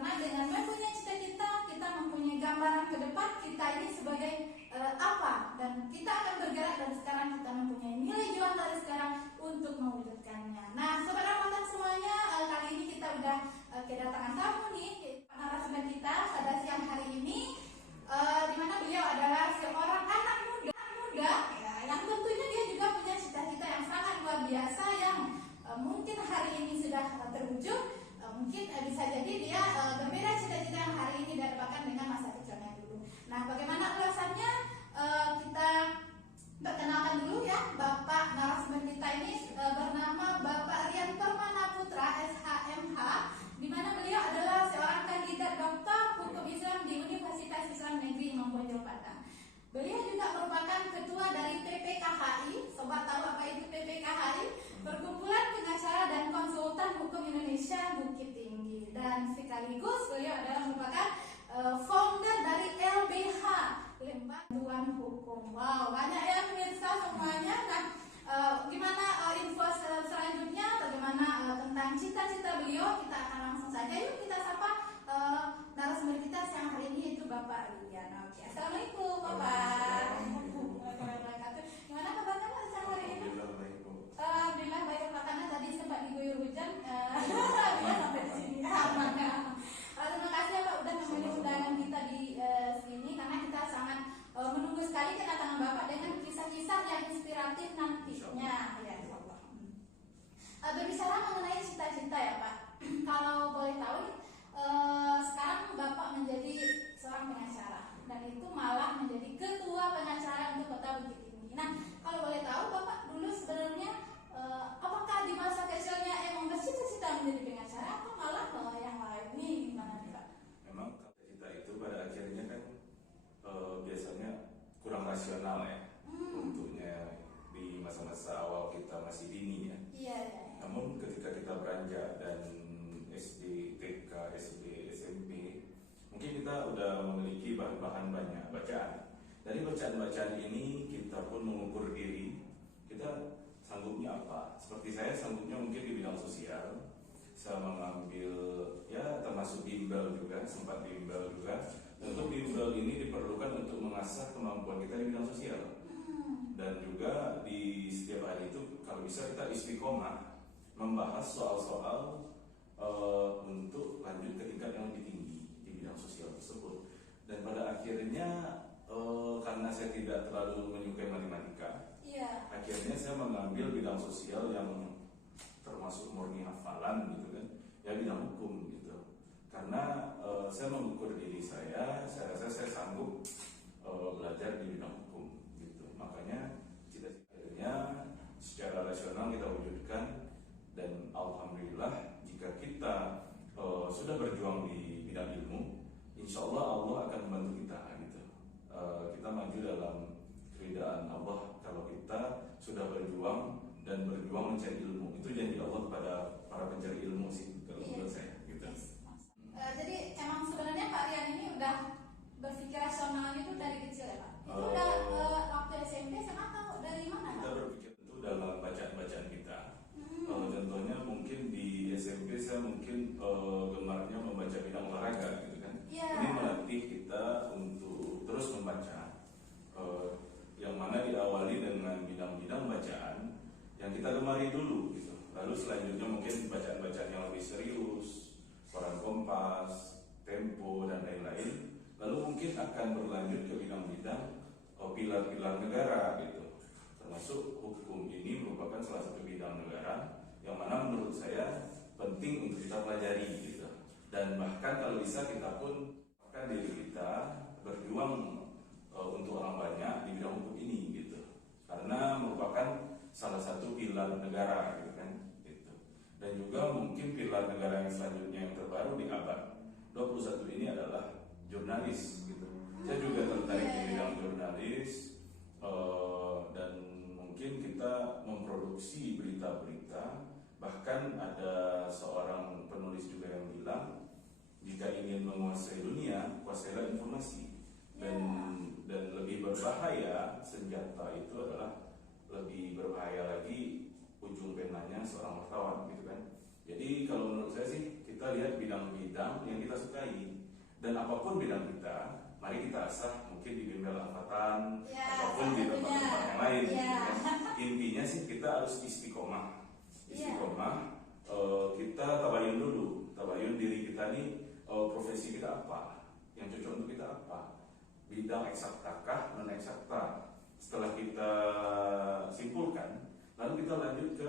Karena dengan mempunyai cita-cita, kita mempunyai gambaran ke depan kita ini sebagai apa, dan kita akan bergerak dari sekarang, kita mempunyai nilai jual dari sekarang untuk mewujudkannya. Nah, Sobat Ramadan semuanya, kali ini kita udah kedatangan tamu nih, narasumber kita pada siang hari ini, di mana beliau adalah seorang anak muda ya, yang tentunya dia juga punya cita-cita yang sangat luar biasa yang mungkin hari ini sudah terwujud. Mungkin bisa jadi dia berbeda cita-cita yang hari ini didapatkan dengan masa kecilnya dulu. Nah, bagaimana ulasannya? Kita perkenalkan dulu ya, Bapak narasumber kita ini bernama Bapak Rian Permana Putra SHMH, di mana beliau adalah seorang kandidat doktor hukum Islam di Universitas Islam Negeri Mampojok Padang. Beliau juga merupakan ketua dari PPKHI. Sobat tahu apa itu PPKHI? Perkumpulan Pengacara dan Konsultan Hukum Indonesia Bukit Tinggi. Dan sekaligus beliau adalah merupakan founder dari LBH, Lembaga Bantuan Hukum. Wow, banyak ya pemirsa semuanya. Nah, gimana info selanjutnya? Bagaimana tentang cita-cita beliau? Kita akan langsung saja yuk kita sapa narasumber kita siang hari ini, yaitu Bapak Rian. Oke, assalamualaikum Bapak. Gimana kabarnya Pak siang hari ini? Alhamdulillah baik Pak, karena tadi sempat diguyur hujan. Dia sampai di sini aman ya. Terima kasih ya Pak udah memenuhi undangan kita di sini, karena kita sangat menunggu sekali kedatangan Bapak dengan kisah-kisah yang inspiratif nantinya. Ya, insyaallah. Berbicara mengenai cita-cita ya Pak, kalau boleh tahu sekarang Bapak menjadi seorang pengacara dan itu malah menjadi ketua pengacara untuk Kota Bukit Tinggi. Nah, kalau boleh tahu Bapak dulu sebenarnya apakah di masa kecilnya emang bercita-cita menjadi pengacara atau malah yang lain nih, gimana nih Pak? Memang cita itu pada akhirnya kan biasanya kurang rasional ya, untuknya di masa-masa awal kita masih dini ya. Iya. Namun ketika kita beranjak dan SD, TK, SD, SMP, mungkin kita udah memiliki bahan-bahan banyak bacaan. Dari bacaan-bacaan ini kita pun mengukur diri, kita sanggupnya apa. Seperti saya sanggupnya mungkin di bidang sosial. Saya mengambil ya termasuk bimbel juga, sempat bimbel juga. Untuk bimbel ini diperlukan untuk mengasah kemampuan kita di bidang sosial. Dan juga di setiap hari itu kalau bisa kita istiqomah membahas soal-soal untuk lanjut ke tingkat yang lebih tinggi di bidang sosial tersebut. Dan pada akhirnya karena saya tidak terlalu menyukai matematika, akhirnya saya mengambil bidang sosial yang termasuk murni hafalan gitu kan, ya bidang hukum gitu. Karena saya mengukur diri saya rasa saya sanggup belajar di bidang hukum gitu. Makanya cita-citanya secara rasional kita wujudkan, dan alhamdulillah jika kita sudah berjuang di bidang ilmu, insya Allah akan membantu kita gitu. Kita maju dalam keridaan Allah kalau kita sudah berjuang dan berjuang mencari ilmu. Itu janji Allah kepada para pencari ilmu sih kalau menurut saya gitu. Jadi emang sebenarnya Pak Rian ini udah berpikir rasional itu dari kecil ya Pak? Itu udah waktu SMP sama atau dari mana Pak? Kita berpikir itu dalam bacaan-bacaan kita. Contohnya mungkin di SMP saya mungkin gemarnya membaca bidang olahraga gitu kan. Ini melatih kita untuk terus membaca, yang mana diawali dengan bidang-bidang bacaan yang kita gemari dulu gitu. Lalu selanjutnya mungkin bacaan-bacaan yang lebih serius, Koran Kompas, Tempo dan lain-lain. Lalu mungkin akan berlanjut ke bidang-bidang pilar-pilar negara gitu. Termasuk hukum ini merupakan salah satu bidang negara yang mana menurut saya penting untuk kita pelajari gitu. Dan bahkan kalau bisa kita pun akan diri kita berjuang untuk orang banyak di bidang hukum ini gitu. Karena merupakan salah satu pilar negara gitu kan gitu. Dan juga mungkin pilar negara yang selanjutnya yang terbaru di abad 21 ini adalah jurnalis gitu. Saya juga tertarik di bidang jurnalis, dan mungkin kita memproduksi berita-berita. Bahkan ada seorang penulis juga yang bilang, jika ingin menguasai dunia, kuasailah informasi. Dan lebih berbahaya senjata itu adalah lebih berbahaya lagi ujung penanya seorang wartawan gitu kan. Jadi kalau menurut saya sih kita lihat bidang-bidang yang kita sukai, dan apapun bidang kita, mari kita asah mungkin di bimbel angkatan Ya, ataupun di salah tempat-tempat satunya. yang lain. Ya. gitu kan. Intinya sih kita harus istiqomah. Istiqomah, kita tabayun dulu, tabayun diri kita nih, profesi kita apa, yang cocok untuk kita apa, bidang eksaktakah, non eksakta. Setelah kita simpulkan, lalu kita lanjut ke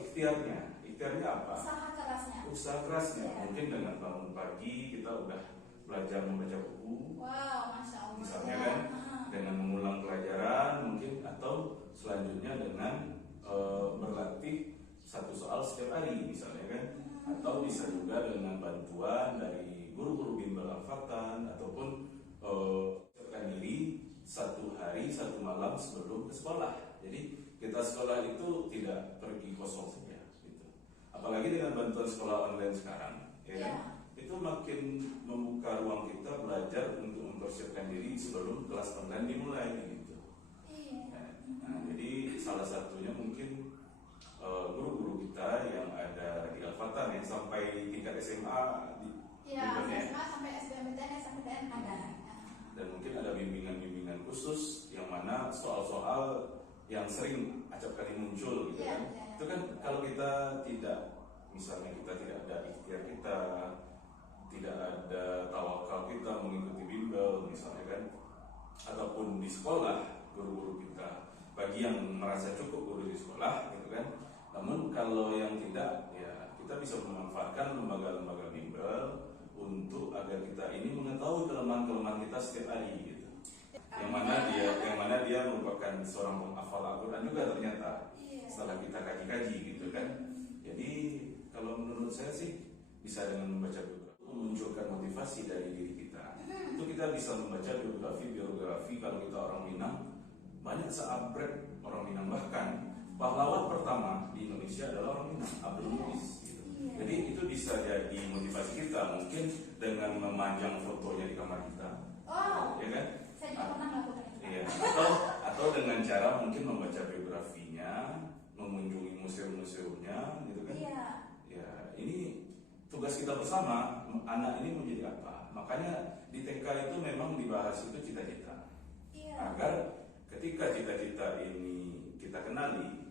ikhtiarnya. Ikhtiarnya apa? Usaha kerasnya. Usaha kerasnya. Ya. Mungkin dengan bangun pagi kita udah belajar membaca buku, Wow, masya Allah. misalnya Ya. kan, Ah. dengan mengulang pelajaran mungkin, atau selanjutnya dengan berlatih satu soal setiap hari misalnya kan, atau bisa juga dengan bantuan dari guru-guru bimbel Al-Fatan, ataupun siapkan diri satu hari satu malam sebelum ke sekolah. Jadi kita sekolah itu tidak pergi kosong saja gitu. Apalagi dengan bantuan sekolah online sekarang, ya kan? Itu makin membuka ruang kita belajar untuk mempersiapkan diri sebelum kelas online dimulai gitu. Iya. Nah, jadi salah satunya mungkin guru-guru kita yang ada di Al-Fatan yang sampai tingkat SMA Iya, gitu ya. SMA sampai SBMPTN, SMPTN ada. Dan mungkin ada bimbingan-bimbingan khusus yang mana soal-soal yang sering acap kali muncul gitu Iya, kan. iya. Itu kan kalau kita tidak, misalnya kita tidak ada ikhtiar kita, tidak ada tawakal kita mengikuti bimbel misalnya kan, ataupun di sekolah guru-guru kita, bagi yang merasa cukup guru di sekolah gitu kan. Namun kalau yang tidak, ya kita bisa memanfaatkan lembaga-lembaga bimbel untuk agar kita ini mengetahui kelemahan-kelemahan kita setiap hari gitu. Yang mana dia merupakan seorang penghafal Al-Quran juga ternyata, Iya. setelah kita kaji-kaji gitu kan. Jadi kalau menurut saya sih bisa dengan membaca biografi memunculkan motivasi dari diri kita. Itu kita bisa membaca biografi kalau kita orang Minang, banyak seabrek orang Minang, bahkan pahlawan pertama di Indonesia adalah orang Minang, Abdul Muiz gitu. Iya. Jadi itu bisa jadi motivasi kita mungkin dengan memanjang fotonya di kamar kita. Oh, Ya kan? saya juga pernah melakukan itu. Iya. Atau dengan cara mungkin membaca biografinya, mengunjungi museum-museumnya gitu kan. Iya. Ya, ini tugas kita bersama, anak ini mau jadi apa. Makanya di TK itu memang dibahas itu cita-cita. Iya. Agar ketika cita-cita ini kita kenali,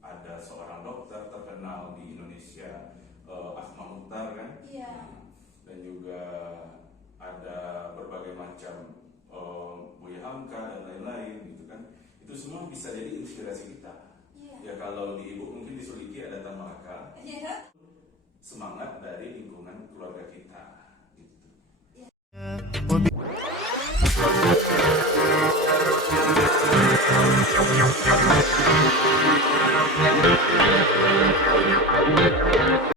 ada seorang dokter terkenal di Indonesia, Ahmad Muhtar kan. Iya. Dan juga ada berbagai macam Buya Hamka dan lain-lain gitu kan. Itu semua bisa jadi inspirasi kita. Iya. Ya kalau di ibu mungkin di Suliki ada Tan Malaka, Iya. semangat dari lingkungan keluarga kita gitu. Iya.